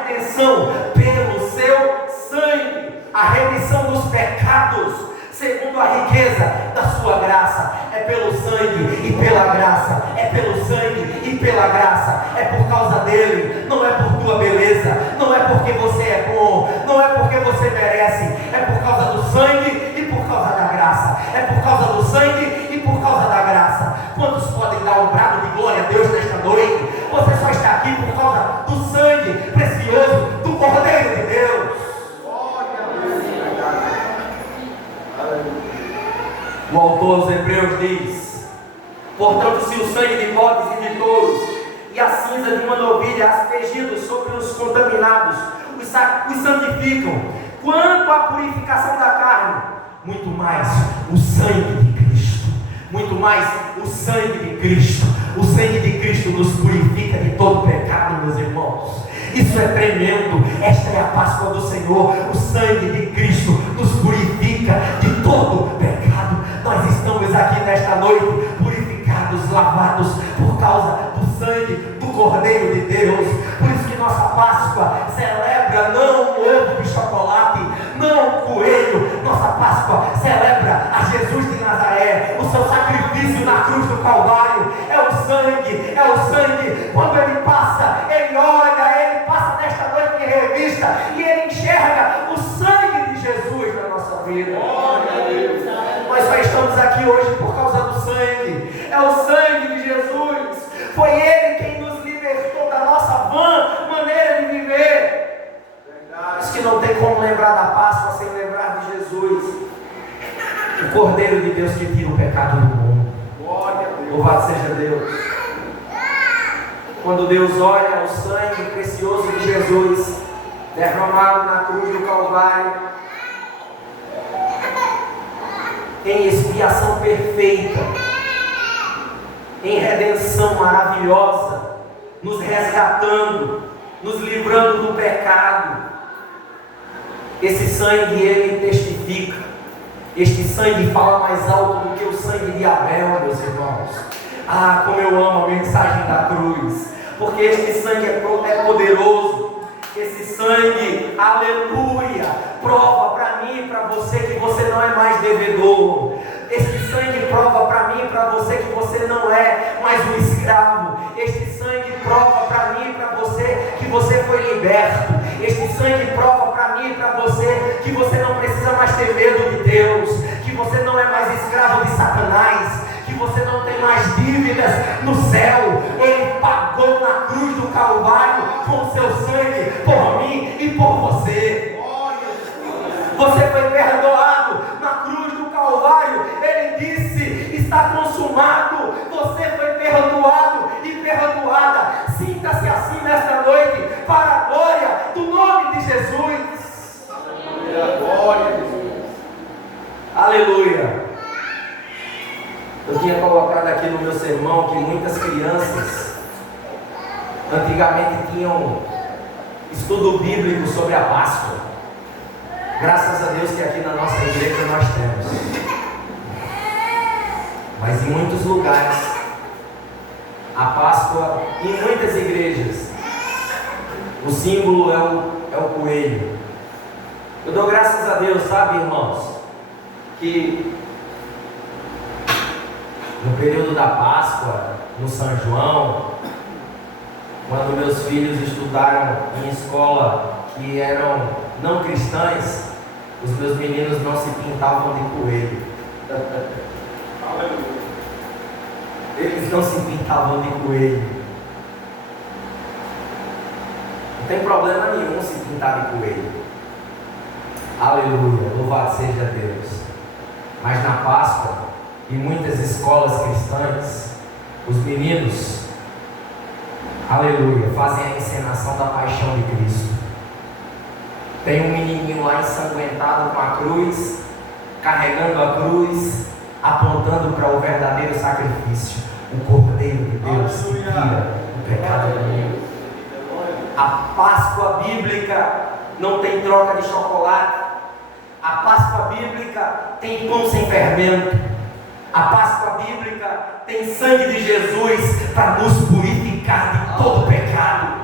redenção pelo seu sangue, a remissão dos pecados, segundo a riqueza da sua graça. É pelo sangue e pela graça, é pelo sangue e pela graça, é por causa dele, não é por tua beleza, não é porque você é bom, não é porque você merece, é por causa do sangue e por causa da graça, é por causa do sangue e por causa da graça. Quantos podem dar um brado de glória a Deus nesta noite? Você só está aqui por causa do sangue precioso do Cordeiro de Deus. O autor aos Hebreus diz: portanto, se o sangue de bodes e de touros e a cinza de uma novilha aspergidos sobre os contaminados os santificam, quanto à purificação da carne, muito mais o sangue de Cristo, muito mais o sangue de Cristo. O sangue de Cristo nos purifica de todo pecado, meus irmãos. Isso é tremendo. Esta é a Páscoa do Senhor. O sangue de Cristo nos purifica de todo pecado. Nós estamos aqui nesta noite purificados, lavados por causa do sangue do Cordeiro de Deus. Por isso que nossa Páscoa celebra não o ovo de chocolate, não o coelho. Nossa Páscoa celebra a Jesus de Nazaré, o seu sacrifício na cruz do Calvário. É o sangue, é o sangue. Quando ele passa, ele olha, ele passa nesta noite em revista e ele enxerga o sangue de Jesus na nossa vida. Nós só estamos aqui hoje por causa do sangue. É o sangue de Jesus. Foi ele quem nos libertou da nossa vã maneira de viver. Diz que não tem como lembrar da Páscoa sem lembrar de Jesus, o Cordeiro de Deus que tira o pecado do mundo. Louvado seja Deus. Quando Deus olha o sangue precioso de Jesus derramado na cruz do Calvário, em expiação perfeita, em redenção maravilhosa, nos resgatando, nos livrando do pecado, esse sangue ele testifica. Este sangue fala mais alto do que o sangue de Abel, meus irmãos. Ah, como eu amo a mensagem da cruz, porque este sangue é poderoso. Esse sangue, aleluia, prova para mim e para você que você não é mais devedor. Este sangue prova para mim e para você que você não é mais um escravo. Este sangue prova para mim e para você que você foi liberto. Este sangue prova para mim e para você que você não precisa mais ter medo de Deus, que você não é mais escravo de Satanás, que você não tem mais dívidas no céu. Ele pagou na cruz do Calvário com seu sangue por mim e por você. Você foi perdoado na cruz do Calvário. Ele disse: está consumado. Você foi perdoado e perdoada. Sinta-se assim nesta noite, para a glória do nome de Jesus. Glória a Jesus. Aleluia. Eu tinha colocado aqui no meu sermão que muitas crianças antigamente tinham estudo bíblico sobre a Páscoa. Graças a Deus que aqui na nossa igreja nós temos. Mas em muitos lugares, a Páscoa, em muitas igrejas, o símbolo é o coelho. Eu dou graças a Deus, sabe, irmãos, que no período da Páscoa, no São João, quando meus filhos estudaram em escola que eram não cristãs, os meus meninos não se pintavam de coelho. Eles não se pintavam de coelho. Não tem problema nenhum se pintar de coelho. Aleluia, louvado seja Deus. Mas na Páscoa, em muitas escolas cristãs, os meninos, aleluia, fazem a encenação da paixão de Cristo. Tem um menininho lá ensanguentado com a cruz, carregando a cruz, apontando para o verdadeiro sacrifício, o Cordeiro de Deus que tira o pecado do mundo. A Páscoa bíblica não tem troca de chocolate. A Páscoa bíblica tem pão sem fermento. A Páscoa bíblica tem sangue de Jesus para nos purificar de todo pecado.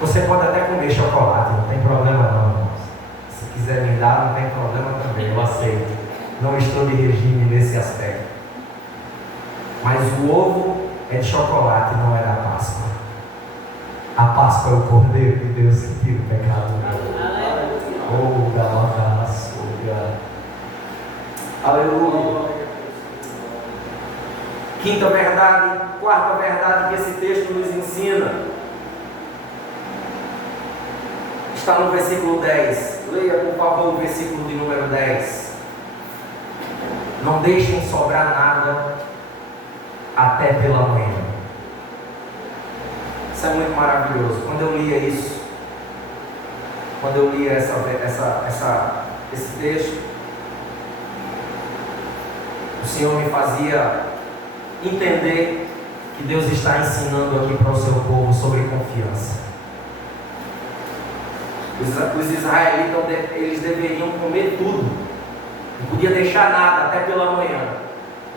Você pode até comer chocolate, não tem problema não, irmãos. Se quiser me dar, não tem problema também, eu aceito. Não estou de regime nesse aspecto. Mas o ovo é de chocolate, não é da Páscoa. A Páscoa é o Cordeiro de Deus que tira o pecado do mundo. Oh, galavaçuga. Aleluia. Quinta verdade, quarta verdade que esse texto nos ensina está no versículo 10. Leia, por favor, o versículo de número 10. Não deixem sobrar nada até pela manhã. Isso é muito maravilhoso. Quando eu lia isso, quando eu lia esse texto, o Senhor me fazia entender que Deus está ensinando aqui para o seu povo sobre confiança. Os israelitas, eles deveriam comer tudo, não podia deixar nada até pela manhã.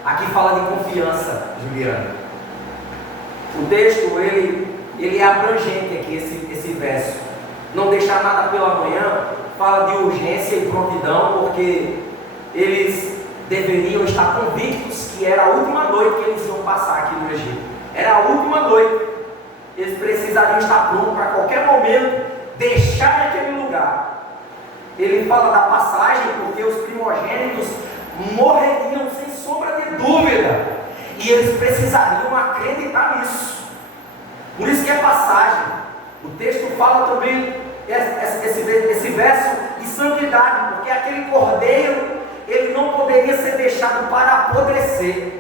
Aqui fala de confiança, Juliana. O texto, ele é abrangente aqui, esse verso. Não deixar nada pela manhã, fala de urgência e prontidão, porque eles deveriam estar convictos que era a última noite que eles iam passar aqui no Egito. Era a última noite. Eles precisariam estar prontos para qualquer momento deixar aquele lugar. Ele fala da passagem porque os primogênitos morreriam sem sombra de dúvida, e eles precisariam acreditar nisso. Por isso que é passagem. O texto fala também esse verso de santidade, porque aquele cordeiro, ele não poderia ser deixado para apodrecer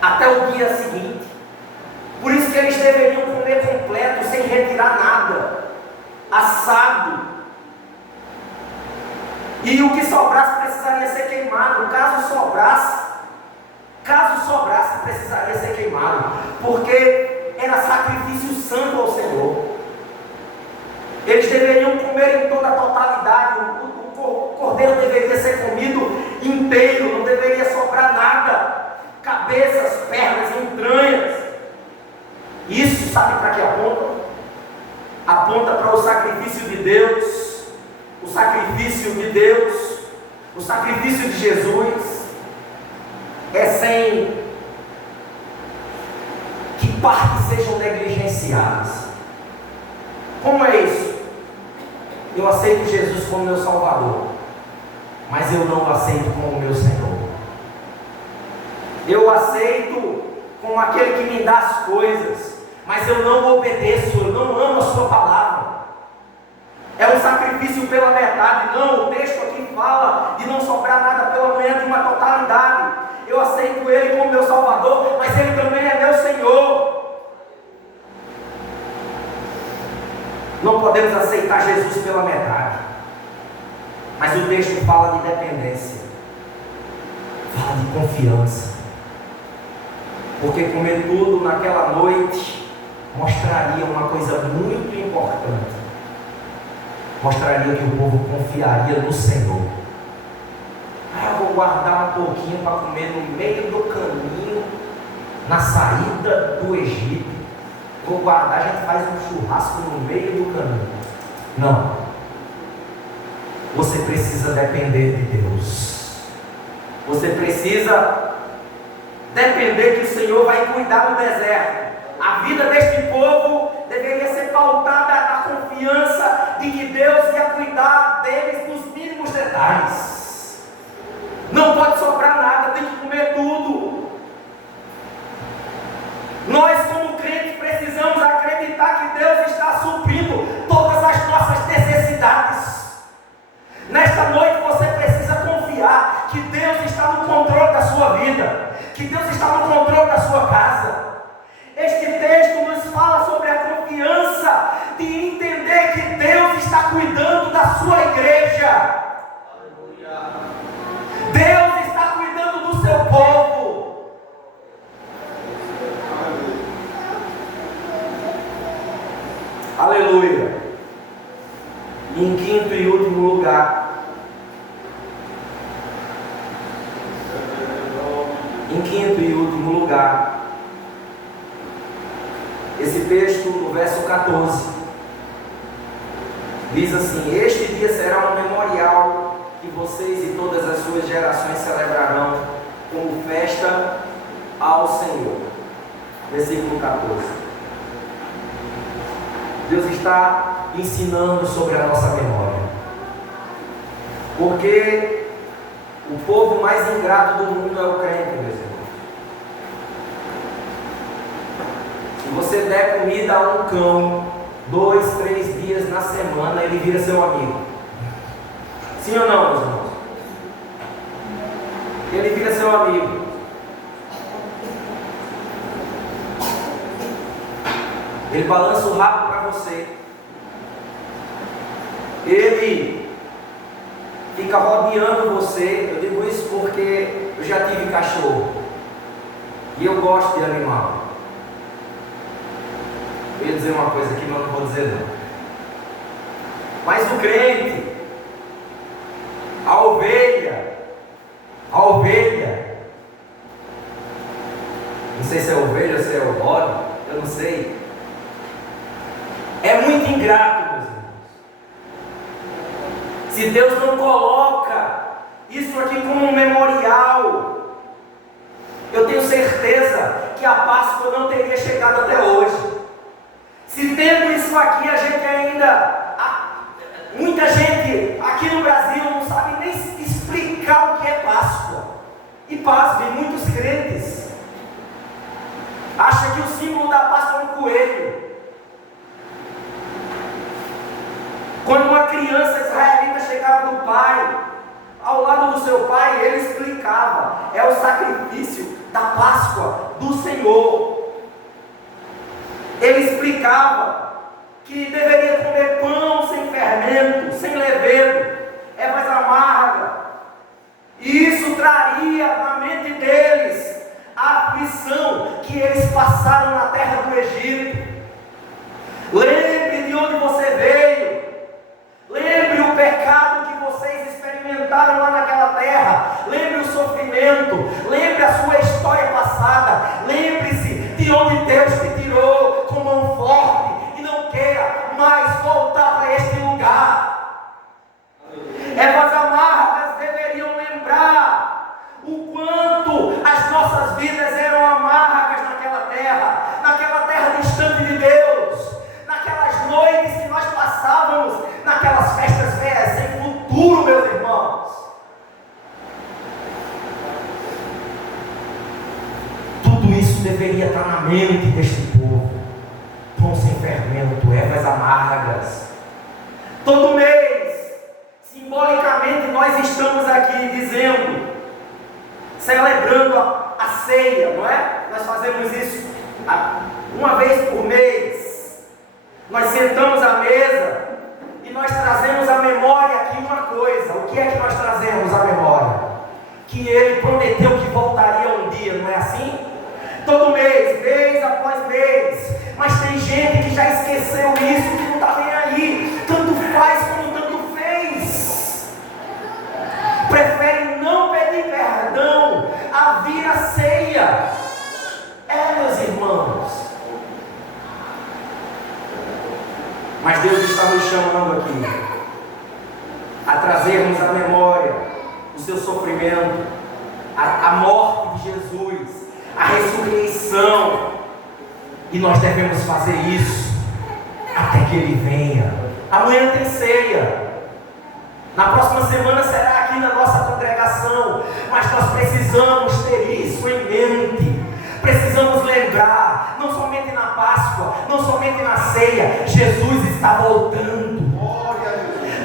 até o dia seguinte. Por isso que eles deveriam comer completo, sem retirar nada, assado. E o que sobrasse precisaria ser queimado. Caso sobrasse, precisaria ser queimado, porque era sacrifício santo ao Senhor. Eles deveriam comer em toda a totalidade. O cordeiro deveria ser comido inteiro, não deveria sobrar nada. Cabeças, pernas, entranhas. Isso sabe para que aponta? Aponta para o sacrifício de Deus. O sacrifício de Deus, o sacrifício de Jesus é sem que partes sejam negligenciadas. Como é isso? Eu aceito Jesus como meu Salvador, mas eu não o aceito como meu Senhor. Eu aceito como aquele que me dá as coisas, mas eu não obedeço, eu não amo a sua palavra. É um sacrifício pela metade. Não, o texto aqui fala de não sobrar nada pela manhã, de uma totalidade. Eu aceito Ele como meu Salvador, mas Ele também é meu Senhor. Não podemos aceitar Jesus pela metade. Mas o texto fala de dependência, fala de confiança. Porque comer tudo naquela noite mostraria uma coisa muito importante. Mostraria que o povo confiaria no Senhor. Eu vou guardar um pouquinho para comer no meio do caminho, na saída do Egito. Vou guardar, a gente faz um churrasco no meio do caminho. Não. Você precisa depender de Deus. Você precisa depender que o Senhor vai cuidar do deserto. A vida deste povo deveria ser pautada na confiança de que Deus ia cuidar deles nos mínimos detalhes. Não pode sobrar nada, tem que comer tudo. Nós, como crentes, precisamos acreditar que Deus está suprindo todas as nossas necessidades. Nesta noite você precisa confiar que Deus está no controle da sua vida, que Deus está no controle da sua casa. Este texto nos fala sobre a confiança de entender que Deus está cuidando da sua igreja. Deus está cuidando do seu povo. Aleluia. E em quinto e último lugar, esse texto, no verso 14, Diz assim: este dia será um memorial que vocês e todas as suas gerações celebrarão como festa ao Senhor. Versículo 14. Deus está ensinando sobre a nossa memória. Porque o povo mais ingrato do mundo é o crente, meus irmãos. Se você der comida a um cão 2, 3 dias na semana, ele vira seu amigo. Sim ou não, meus irmãos? Ele vira seu amigo. Ele balança o rabo para você. Ele fica rodeando você. Eu digo isso porque eu já tive cachorro. E eu gosto de animal. Eu ia dizer uma coisa aqui, mas não vou dizer não. Mas o crente, a ovelha, não sei se é ovelha ou se é o bode, eu não sei, é muito ingrato, meus irmãos. Se Deus não coloca isso aqui como um memorial, eu tenho certeza que a Páscoa não teria chegado até hoje. Se tendo isso aqui, a gente ainda, muita gente aqui no Brasil não sabe nem explicar o que é Páscoa. E pasmem, muitos crentes acham que o símbolo da Páscoa é um coelho. Quando uma criança israelita chegava no pai, ao lado do seu pai, ele explicava: é o sacrifício da Páscoa do Senhor. Ele explicava que deveria comer pão sem fermento, sem levedo, ervas amargas. E isso traria na mente deles a aflição que eles passaram na terra do Egito. Lembre de onde você veio. Lembre o pecado que vocês experimentaram lá naquela terra. Lembre o sofrimento. Lembre a sua história passada. Lembre-se de onde Deus te tirou com mão forte. E não queira mais voltar para este lugar. Ervas amargas deveriam lembrar o quanto as nossas vidas eram amargas naquela terra distante de Deus, naquelas noites que nós passávamos, naquelas festas velhas sem futuro, meus irmãos. Tudo isso deveria estar na mente deste povo. Pão sem fermento, ervas amargas. Todo mês, simbolicamente, nós estamos aqui dizendo, celebrando a ceia, não é? Nós fazemos isso uma vez por mês. Nós sentamos à mesa e nós trazemos à memória aqui uma coisa. O que é que nós trazemos à memória? Que Ele prometeu que voltaria um dia, não é assim? Todo mês, mês após mês. Mas tem gente que já esqueceu isso, que não está nem aí. Tanto faz como tanto fez. Prefere não pedir perdão a vir à ceia. Meus irmãos. Mas Deus está nos chamando aqui a trazermos à memória o seu sofrimento, a morte de Jesus, a ressurreição. E nós devemos fazer isso até que Ele venha. Amanhã tem ceia. Na próxima semana será aqui na nossa congregação. Mas nós precisamos ter isso em mente. Precisamos lembrar, não somente na Páscoa, não somente na ceia, Jesus está voltando.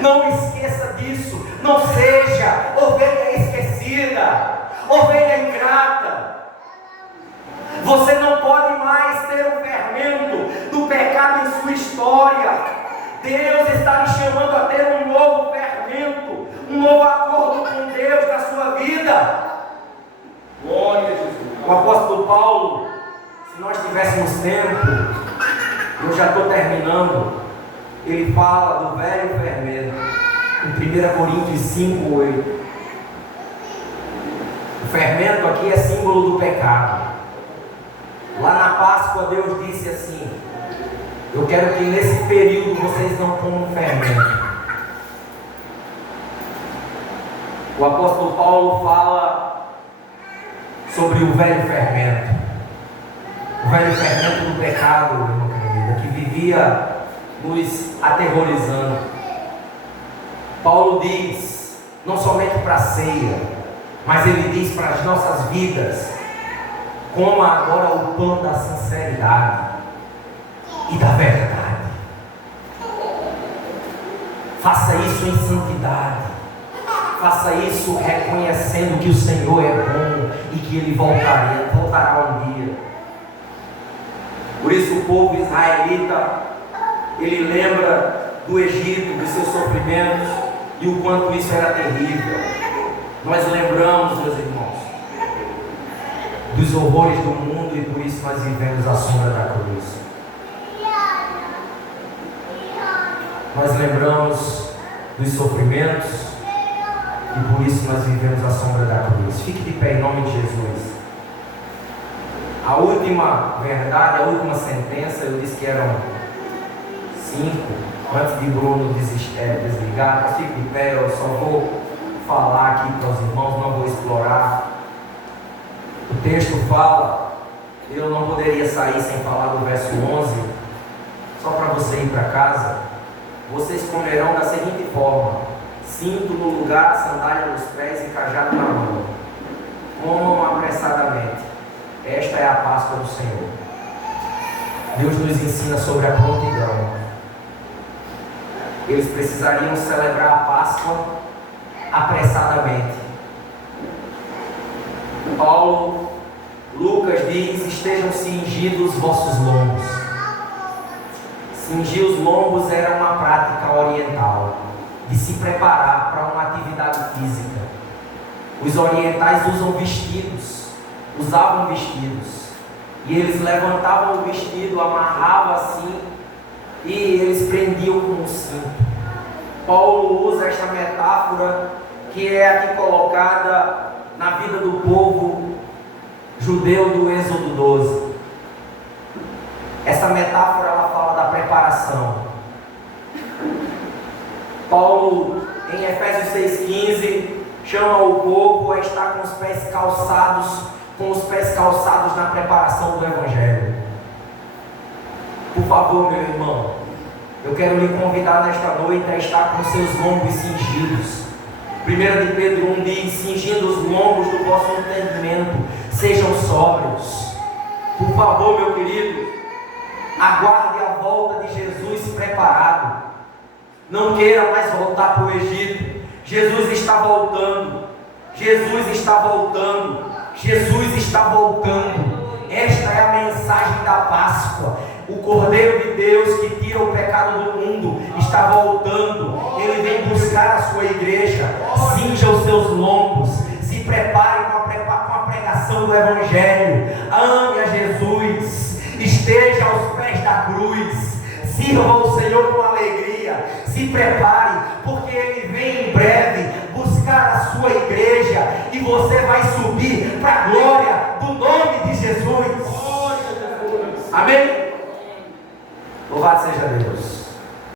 Não esqueça disso. Não seja ovelha esquecida, ovelha ingrata. Você não pode mais ter o fermento do pecado em sua história. Deus está lhe chamando a ter um novo fermento, um novo acordo com Deus na sua vida. Glória a Jesus. O apóstolo Paulo, se nós tivéssemos tempo, eu já estou terminando, ele fala do velho fermento, em 1 Coríntios 5:8. O fermento aqui é símbolo do pecado. Lá na Páscoa Deus disse assim: Eu quero que nesse período vocês não comam fermento. O apóstolo Paulo fala sobre o velho fermento. O velho fermento do pecado, irmã querida, que vivia nos aterrorizando. Paulo diz, não somente para a ceia, mas ele diz para as nossas vidas: coma agora o pão da sinceridade e da verdade. Faça isso em santidade. Faça isso reconhecendo que o Senhor é bom e que Ele voltará um dia. Por isso o povo israelita, ele lembra do Egito, dos seus sofrimentos e o quanto isso era terrível. Nós lembramos, meus irmãos, dos horrores do mundo e por isso nós vivemos a sombra da cruz. Nós lembramos dos sofrimentos e por isso nós vivemos a sombra da cruz. Fique de pé em nome de Jesus. A última verdade, a última sentença, eu disse que eram 5, antes de Bruno desligar, mas fique de pé, eu só vou falar aqui para os irmãos, não vou explorar. O texto fala, eu não poderia sair sem falar do verso 11, só para você ir para casa. Vocês comerão da seguinte forma: cinto no lugar, sandália nos pés e cajado na mão. Comam apressadamente. Esta é a Páscoa do Senhor. Deus nos ensina sobre a prontidão. Eles precisariam celebrar a Páscoa apressadamente. Lucas diz: estejam cingidos os vossos lombos. Cingir os lombos era uma prática oriental de se preparar para uma atividade física. Os orientais usavam vestidos, e eles levantavam o vestido, amarravam assim, e eles prendiam com um cinto. Paulo usa esta metáfora, que é aqui colocada na vida do povo judeu do Êxodo 12. Essa metáfora, ela fala da preparação. Paulo, em Efésios 6,15, chama o povo a estar com os pés calçados na preparação do Evangelho. Por favor, meu irmão, eu quero lhe convidar nesta noite a estar com seus lombos cingidos. 1 de Pedro 1 diz: cingindo os lombos do vosso entendimento, sejam sóbrios. Por favor, meu querido, aguarde a volta de Jesus preparado. Não queira mais voltar para o Egito. Jesus está voltando. Jesus está voltando. Jesus está voltando. Esta é a mensagem da Páscoa. O Cordeiro de Deus que tira o pecado do mundo está voltando. Ele vem buscar a sua igreja. Cinja os seus lombos. Se prepare com a pregação do Evangelho. Ame a Jesus. Esteja aos pés da cruz. Sirva o Senhor com alegria. Se prepare, porque Ele vem em breve buscar a sua igreja. E você vai subir para a glória do nome de Jesus. Amém? Louvado seja Deus.